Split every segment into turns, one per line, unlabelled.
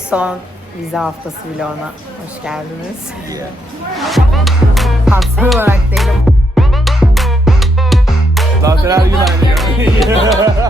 Son vize haftası vloguna hoş geldiniz. Hafta olarak değilim.
Zaten her gün aynı.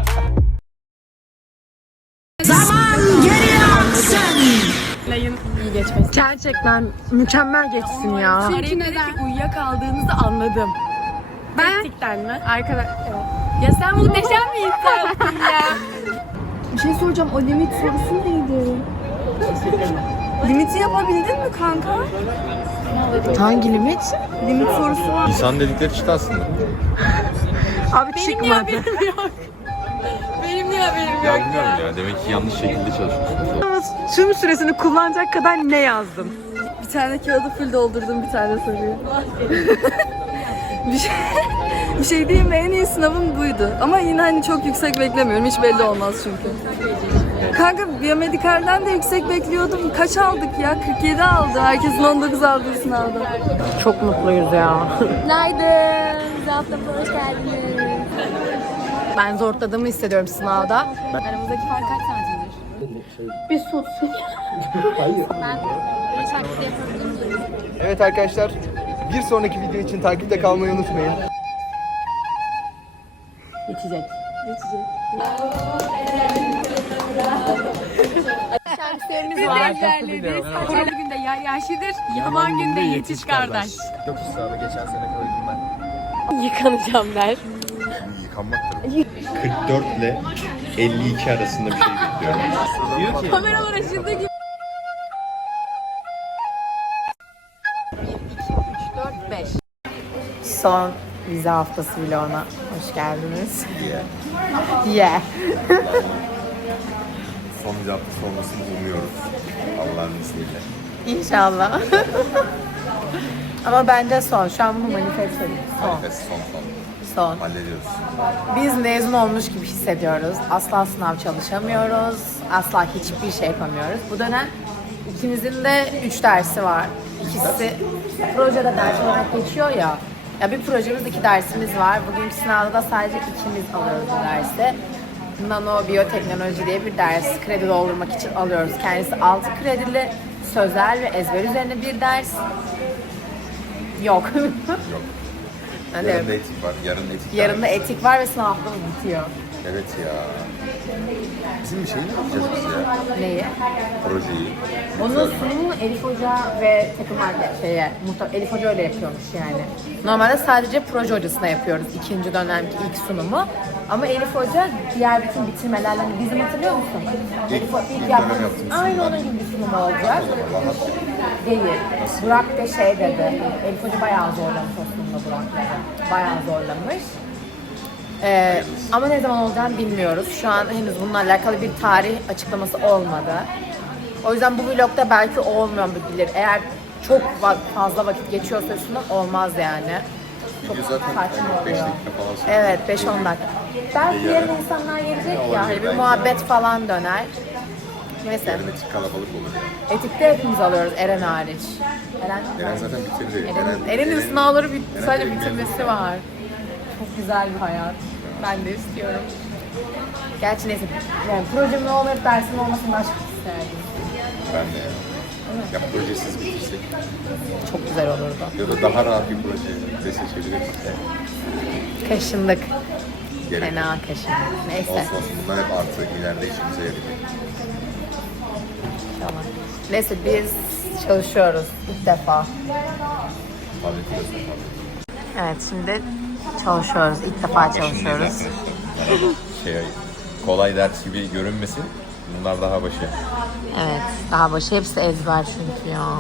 Zaman geri aksın.
İyi geçmesi.
Gerçekten mükemmel geçsin ya.
Çünkü neden? Uyuyakaldığınızı anladım. Gerçekten mi? Evet. Ya sen muhteşem bir insansın ya. Bir şey soracağım. O limit sorusu neydi? Limiti yapabildin mi kanka?
Hangi limit?
Limit sorusu var.
İnsan dedikleri çıktı aslında.
Abi
Benim niye
çıkmadı.
haberim yok? Benim niye haberim
Ya
yok?
bilmiyorum ya. Demek ki yanlış şekilde çalışıyorsunuz.
Tüm süresini kullanacak kadar ne yazdım?
Bir tane kağıdı full doldurdum bir tane soruyu. bir şey diyeyim mi? En iyi sınavım buydu. Ama yine hani çok yüksek beklemiyorum. Hiç belli olmaz çünkü. Kanka biyomedikalden de yüksek bekliyordum. Kaç aldık ya? 47 aldı. Herkesin 19 aldığı sınavda.
Çok mutluyuz ya.
Günaydın. Bize haftamıza hoş geldiniz.
Ben zorladığımı hissediyorum sınavda.
Aramızdaki fark kaç santimdir?
Evet arkadaşlar. Bir sonraki video için takipte kalmayı unutmayın.
Geçecek.
Şemsiyemiz var. Kuralı günde yer yaşlıdır. Yaman günde yetiş kardeş.
Yok sınavda geçen sene koydum ben.
Yıkanacağım der.
Yıkanmak tabii. 44 ile 52 arasında bir şey bekliyorum. Diyor ki
Kameralar açıldığı gibi.
5. Son vize haftası vloguna hoş geldiniz. Yeah.
son bir haftası olmasını umuyoruz. Allah'ın izniyle.
İnşallah. Ama bence son. Şu an bunu manifest ediyoruz. Son.
Manifest son.
Son.
Hallediyoruz.
Biz mezun olmuş gibi hissediyoruz. Asla sınav çalışamıyoruz. Asla hiçbir şey yapamıyoruz. Bu dönem ikimizin de 3 dersi var. İkisi projede ders olarak geçiyor ya. Ya bir projemiz 2 dersimiz var. Bugünkü sınavda da sadece ikimiz alıyoruz bu dersi. Nano biyoteknoloji diye bir ders kredi doldurmak için alıyoruz. Kendisi 6 kredili sözel ve ezber üzerine bir ders. Yok.
Yok.
Hadi.
Yarın da etik var. Yarın
Yarın da etik var ve sınav haftamız bitiyor.
Evet ya. Bizim bir şey mi yapacağız biz ya?
Neyi?
Projeyi.
Onun sunumunu Elif Hoca ve takım Elif Hoca öyle yapıyormuş yani. Normalde sadece proje hocasına yapıyoruz ikinci dönemki ilk sunumu. Ama Elif Hoca diğer bütün bitirmelerle bizim hatırlıyor musun?
İlk dönem
yaptığımız
yaptığımız
aynı
sunumlar.
onun gibi bir sunum olacak.
Allah
Değil. Burak da şey dedi. Elif Hoca bayağı zorlamış o sunumda Burak dedi. Bayağı zorlamış. Ama ne zaman olacağını bilmiyoruz. Şu an henüz bununla alakalı bir tarih açıklaması olmadı. O yüzden bu vlogda belki olmayabilir. Eğer çok fazla vakit geçiyorsa üstünden olmaz yani. Çok
Video zaten
saçma
5
oluyor.
dakika falan sürüyor.
Evet, 5-10 dakika. Belki yarın insanlar gelecek ya, hani bir muhabbet falan döner. Neyse,
Yarın etik kalabalık olur yani.
etikte hepimiz alıyoruz Eren hariç.
Eren zaten bitirdi.
Eren'in sınavları sadece
Eren
bitirmesi var. Çok güzel bir hayat. Ben de istiyorum. Gerçi neyse, yani projemin olmayıp dersim olmasını daha çok isterdim.
Ben de ya. Ya projesiz bitirsek
Çok güzel olurdu.
ya da daha rahat bir proje de seçebiliriz.
Kaşındık.
Gerek
Fena kaşındık. Neyse.
olsun olsun. Bunlar hep artı. İleride işimize yarayacak.
Tamam. Neyse biz çalışıyoruz ilk defa.
Fabrikası tabii.
Evet şimdi çalışıyoruz. İlk defa çalışıyoruz.
Şey, kolay ders gibi görünmesin. Bunlar daha başı.
Evet daha başı hepsi ezber çünkü ya.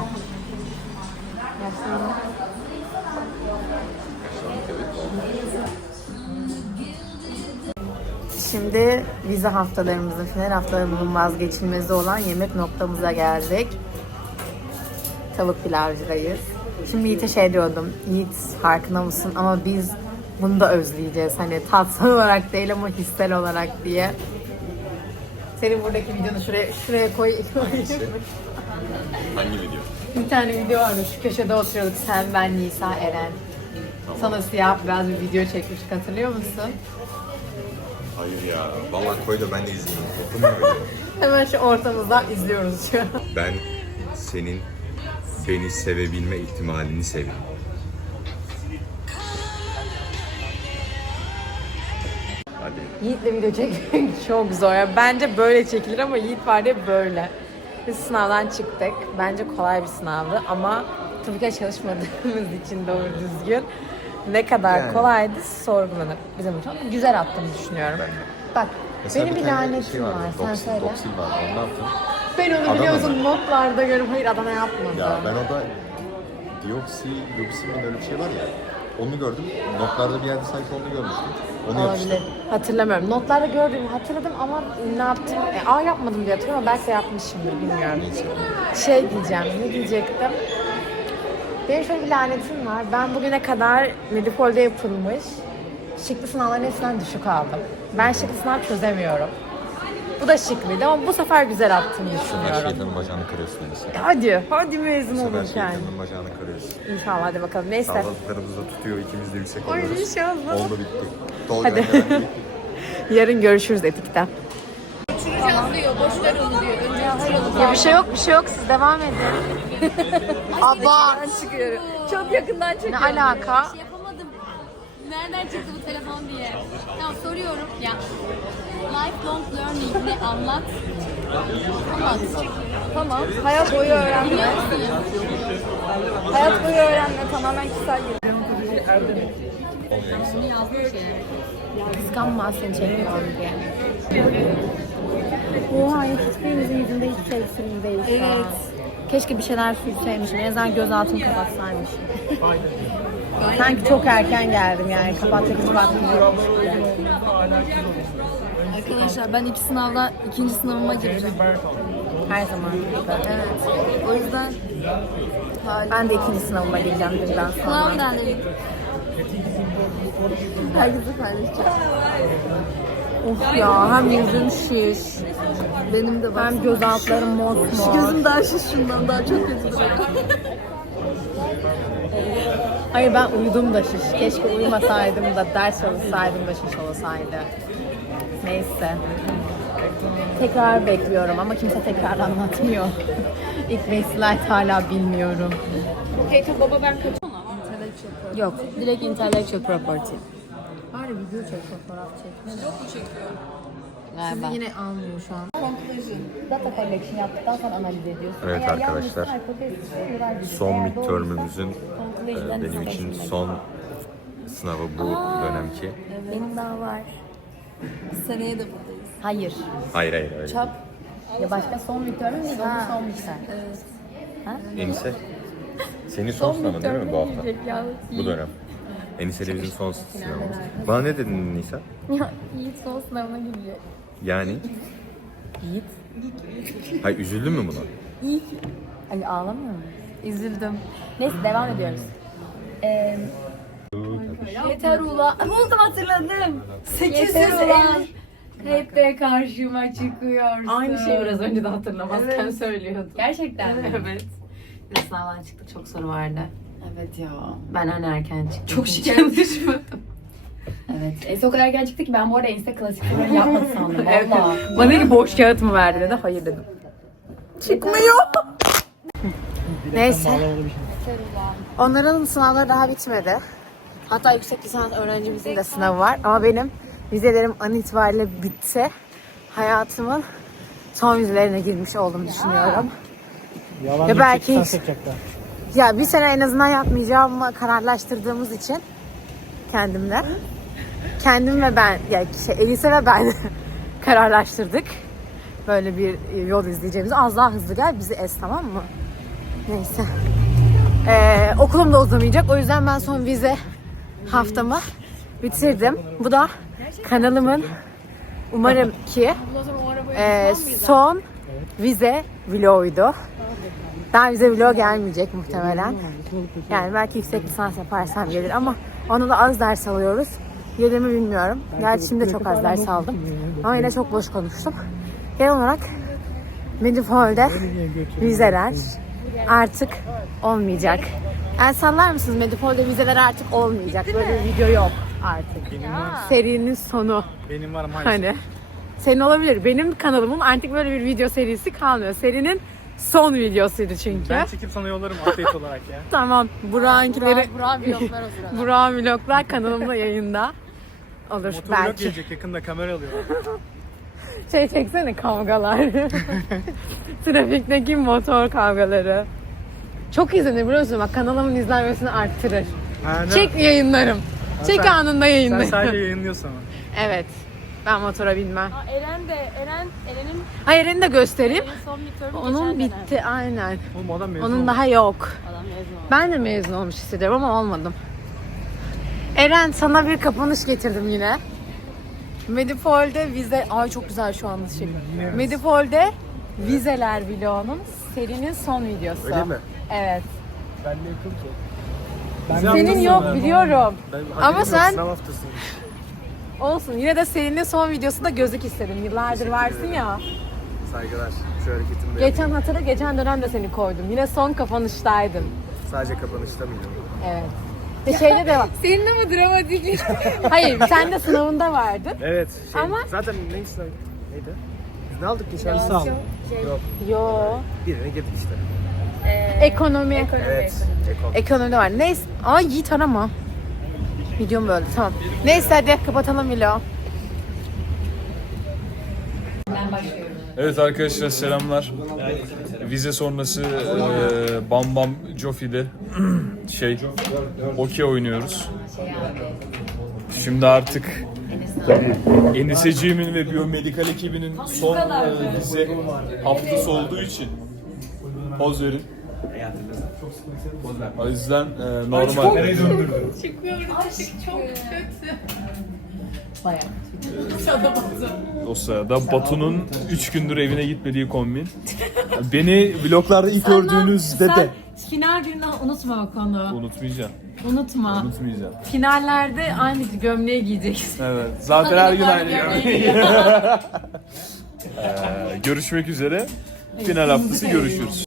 Şimdi vize haftalarımızın, final haftalarımızın vazgeçilmezi olan yemek noktamıza geldik. Tavuk pilavcıdayız. Şimdi Yiğit'e şey diyordum. Yiğit farkında mısın ama biz bunu da özleyeceğiz. Hani tatsal olarak değil ama hissel olarak diye. Senin buradaki videonu şuraya koy.
Hangi video?
Bir tane video vardı. Şu köşede oturuyorduk. Sen, ben, Nisa, Eren. Sana siyah biraz bir video çekmiştik. Hatırlıyor musun?
Hayır ya. Vallahi koy da ben de izleyeyim. Okumuyor öyle.
Hemen şu ortamızdan izliyoruz şu an.
Ben senin beni sevebilme ihtimalini seviyorum. Hadi.
Yiğit'le video çekmek çok zor ya. Bence böyle çekilir ama Yiğit var ya böyle. Biz sınavdan çıktık. Bence kolay bir sınavdı ama tabii ki çalışmadığımız için doğru düzgün ne kadar
Yani.
kolaydı sorgulanır bizim için. Ama güzel attığımı düşünüyorum. Bak
Mesela
benim bir
tane
lanetim
şey
var.
vardı,
Sen söyle.
Doksil vardı. Onu ne yaptın?
Ben onu
Adana
biliyorsun
mı?
notlarda görüp hayır Adana yapmadım.
Ya ben orada dioksin öyle bir şey var ya. Onu gördüm. Notlarda bir yerde sanki onu görmüştüm. Onu
Olabilir.
yapıştım.
Hatırlamıyorum. Notlarda gördüğümü hatırladım ama ne yaptım? Yapmadım diye hatırlıyorum ama belki de yapmışımdır bilmiyorum. Şey diyeceğim, ne diyecektim? Benim şöyle bir lanetim var. Ben bugüne kadar Medipol'de yapılmış şıklı sınavların hepsinden düşük aldım. Ben şıklı sınav çözemiyorum. Bu da şıklıydı ama bu sefer güzel attığımı
Her
düşünüyorum.
şeytanın bacağını kırıyorsun neyse.
Hadi mezun
Bu sefer
olurken.
şeytanın bacağını kırıyorsun.
İnşallah hadi bakalım. Neyse.
Salladıklarımız da tutuyor. İkimiz de yüksek
Ay
oluyoruz.
inşallah.
Oldu bitti.
Hadi. Yarın görüşürüz Etik'te.
Uçuracağız diyor. Boş ver onu diyor. Önce uçuralım.
Ya bir şey yok. Siz devam edin. Abart.
Çıkıyorum. Çok yakından çekiyorum.
Ne alaka?
Şey yapamadım. Nereden çıktı bu telefon diye. Tamam soruyorum. Ya lifelong learning ne anlat? Anlat. Tamam. Hayat boyu öğrenme. Hayat boyu öğrenme tamamen kişisel gelişim.
Kıskanma seni çekmiyorum diye. Oha hiçbirimizin yüzünde hiç sevgilim değil şu an.
Evet.
Keşke bir şeyler sürseymişim. En azından göz altımı kapatsaymışım. Sanki çok erken geldim yani. Kapatacak vaktim yokmuş gibi.
Arkadaşlar ben ikinci sınavıma gireceğim.
Her zaman gibi.
Evet. O yüzden
Ben de ikinci sınavıma gireceğim dünden sonra.
sınav derneği. Herkese paylaşacağım.
Of ya hem yüzüm şiş.
Benim de bak.
Hem göz altlarım mosmor.
Şu gözüm daha şiş şundan daha çok kötü duruyor.
Hayır ben uyudum da şiş. Keşke uyumasaydım da ders çalışsaydım da şiş olsaydı. Neyse. Tekrar bekliyorum ama kimse tekrar anlatmıyor. İlk 5 slide hala bilmiyorum.
Okey baba ben kaç?
Yok.
Direkt intellectual property.
Bari video çek, fotoğraf çek.
Yok mu çekiyor?
Sizi yine almıyor şu an. Data collection yaptıktan sonra analiz ediyorsun.
Evet
Eğer
arkadaşlar,
yanlışsa hypothesis,
Son
eğer
midterm'ümüzün
conclusion
benim için
seçmek.
son sınavı bu dönemki.
Benim daha var.
Seneye de buradayız.
Hayır.
Hayır öyle.
Çap.
Ya başka son midterm'üm değil, onun son midterm.
Enise. Senin son sınavın değil mi bu hafta?
Ya,
Bu dönem. Enise'yle bizim son sınavımız. Bana ne dedin Nisa?
ya Yiğit son sınavına girecek.
Yani?
Yiğit.
Hay üzüldün mü buna?
Ay ağlamıyor mu? Üzüldüm. Neyse devam ediyoruz.
Yeter ula. Buldum hatırladım. 800 ulan. Hep de karşıma çıkıyorsun.
Aynı şeyi biraz önce de hatırlamazken söylüyordum.
Gerçekten mi?
Evet. Biz sınavdan çıktık, çok soru vardı.
Evet ya.
Ben en erken çıktım.
Çok
Hiç
şeker.
çalışmadım.
Evet. Ense o kadar erken çıktı ki ben bu arada Ense klasik soruları yapmadı sandım.
Evet.
Valla.
Bana dedi ki boş kağıt mı verdi dedi. Hayır dedim. Çıkmıyor. Neyse. Onların sınavları daha bitmedi. Hatta yüksek lisans öğrencimizin de sınavı var. Ama benim vizelerim an itibariyle bitti. Hayatımın son vizelerine girmiş olduğumu düşünüyorum.
Yalan
Ya belki
lisans yapacaklar.
Ya bir sene en azından yapmayacağımı kararlaştırdığımız için kendimle. Kendim ve ben, yani Elise ve ben kararlaştırdık. Böyle bir yol izleyeceğimizi. Az daha hızlı gel bizi ez, tamam mı? Neyse. Okulum da uzamayacak. O yüzden ben son vize haftamı bitirdim. Bu da kanalımın umarım ki son vize vloguydu. Daha vize vlog gelmeyecek muhtemelen. Yani belki yüksek lisans yaparsam gelir ama onu da az ders alıyoruz. Yerimi bilmiyorum. Gerçi şimdi de çok az ders aldım. Ama yine çok boş konuştum. Genel olarak Medipol'de vizeler artık olmayacak. Yani sallar mısınız? Medipol'de vizeler artık olmayacak. Böyle bir video yok artık. Serinin sonu.
Benim var maalesef.
Hani Senin olabilir. Benim kanalımın artık böyle bir video serisi kalmıyor. Serinin son videosuydu çünkü.
Ben çekip sana yollarım update olarak ya.
Tamam. Burak'ınkileri...
Burak vloglar o sırada.
Burak vloglar kanalımda yayında. Olur
Motovlog
belki.
gelecek yakında kamera alıyorlar.
Şey çeksene kavgalar. Trafikteki motor kavgaları. Çok izlenir biliyor musun? Bak kanalımın izlenmesini arttırır.
Ha, ne?
Çek yayınlarım. Çek
sen-
anında
Sen
yayınlarım.
sadece yayınlıyorsun ama.
Evet. Ben motora binmem.
Eren'in
Hayır, de göstereyim.
son midterm'ü
Onun bitti aynen.
Oğlum adam mezun
Onun
oldu.
daha yok.
Adam mezun oldu.
Ben de mezun olmuş hissediyorum ama olmadım. Eren sana bir kapanış getirdim yine. Medipol'de vize... Ay çok güzel şu anda şey. Medipol'de vizeler vlogunun serinin son videosu.
Öyle mi?
Evet.
Ben de yakın ki.
Senin yok biliyorum. Ama sen
Sınav haftası.
olsun. Yine de serinin son videosunda gözük istedim. Yıllardır varsın ya.
Saygılar. Şu hareketimde
Geçen hatırla, geçen dönem de seni koydum. Yine son kapanıştaydın.
sadece kapanışta mıydım?
Evet. Bir şeyde de var.
Senin de mi dramatik?
Hayır, sen de sınavında vardın.
Evet.
Ama-
Zaten neydi sınav? Neydi? Biz ne aldık geçen? Lise aldık.
Yo.
Birine girdik işte.
Ekonomi.
Evet.
Ekonomi var. Neyse. Ay Yiğit arama. Videom böyle. Tamam. Neyse hadi kapatalım Milo.
Evet arkadaşlar selamlar. Vize sonrası Bam Bam Jofi'de okey oynuyoruz. Şimdi artık Eniseciğimin ve biyomedikal ekibinin son vize haftası olduğu için poz verin. O yüzden normal. O sırada Batu'nun 3 gündür evine gitmediği kombin. Beni vloglarda ilk gördüğünüzde de.
Final gününü unutma bak onu.
Unutmayacağım.
Unutma.
Unutmayacağım.
Finallerde aynı gömleği giyeceksin.
Evet. Zaten her gün aynı. Görüşmek üzere. Final haftası görüşürüz.